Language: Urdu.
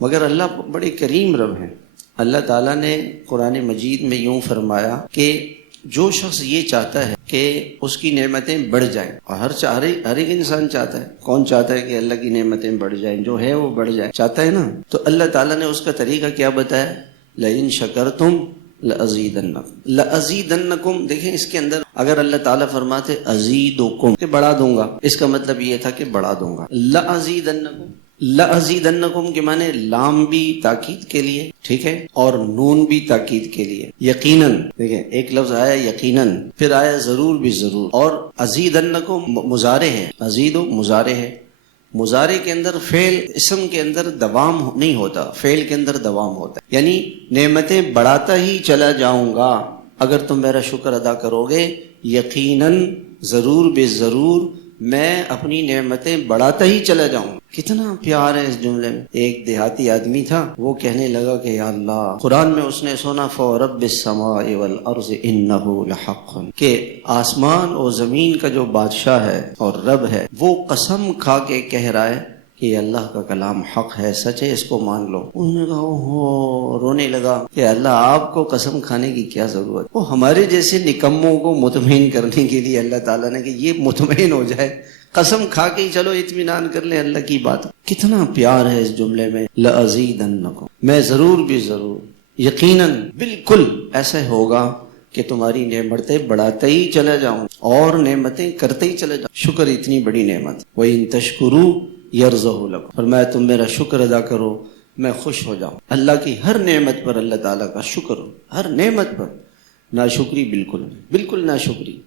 مگر اللہ بڑے کریم رب ہیں۔ اللہ تعالیٰ نے قرآن مجید میں یوں فرمایا کہ جو شخص یہ چاہتا ہے کہ اس کی نعمتیں بڑھ جائیں، اور ہر ایک انسان چاہتا ہے، کون چاہتا ہے کہ اللہ کی نعمتیں بڑھ جائیں؟ جو ہے وہ بڑھ جائے، چاہتا ہے نا۔ تو اللہ تعالیٰ نے اس کا طریقہ کیا بتایا؟ لَإِن شَكَرْتُمْ لَأَزِيدَنَّكُمْ، لَأَزِيدَنَّكُمْ۔ دیکھیں اس کے اندر اگر اللہ تعالیٰ فرماتے ازیدکم کہ بڑھا دوں گا، اس کا مطلب یہ تھا کہ بڑھا دوں گا۔ لَأَزِيدَنَّكُمْ، لَأَزِيدَنَّكُمْ کے معنی لام بھی تاکید کے لیے، ٹھیک ہے، اور نون بھی تاکید کے لیے۔ یقیناً، دیکھیں ایک لفظ آیا یقیناً، پھر آیا ضرور بھی ضرور، اور ازیدنکم مضارع ہے، ازید مضارع ہے۔ مضارع کے اندر فعل اسم کے اندر دوام نہیں ہوتا، فعل کے اندر دوام ہوتا ہے، یعنی نعمتیں بڑھاتا ہی چلا جاؤں گا اگر تم میرا شکر ادا کرو گے، یقیناً ضرور بے ضرور میں اپنی نعمتیں بڑھاتا ہی چلا جاؤں۔ کتنا پیار ہے اس جملے میں۔ ایک دیہاتی آدمی تھا، وہ کہنے لگا کہ یا اللہ، قرآن میں اس نے سنا فَوَرَبِّ السَّمَاءِ وَالْأَرْضِ إِنَّهُ لَحَقٌّ، کہ آسمان اور زمین کا جو بادشاہ ہے اور رب ہے، وہ قسم کھا کے کہہ رہا ہے کہ یہ اللہ کا کلام حق ہے، سچ ہے، اس کو مان لو۔ انہوں نے کہا اوہو، رونے لگا کہ اللہ آپ کو قسم کھانے کی کیا ضرورت؟ وہ ہمارے جیسے نکموں کو مطمئن کرنے کے لیے اللہ تعالیٰ نے کہ یہ مطمئن ہو جائے، قسم کھا کے ہی چلو اطمینان کر لیں اللہ کی بات۔ کتنا پیار ہے اس جملے میں، لَأَزِيدَنَّكُمْ، میں ضرور بھی ضرور، یقیناً، بالکل ایسا ہوگا کہ تمہاری نعمتیں بڑھاتے ہی چلا جاؤں اور نعمتیں کرتے ہی چلے جاؤں۔ شکر اتنی بڑی نعمت۔ وَإِن تَشْكُرُوا يَرْضَهُ لَكُمْ، فرمایا تم میرا شکر ادا کرو میں خوش ہو جاؤں۔ اللہ کی ہر نعمت پر اللہ تعالیٰ کا شکر ہو، ہر نعمت پر، ناشکری بالکل ناشکری۔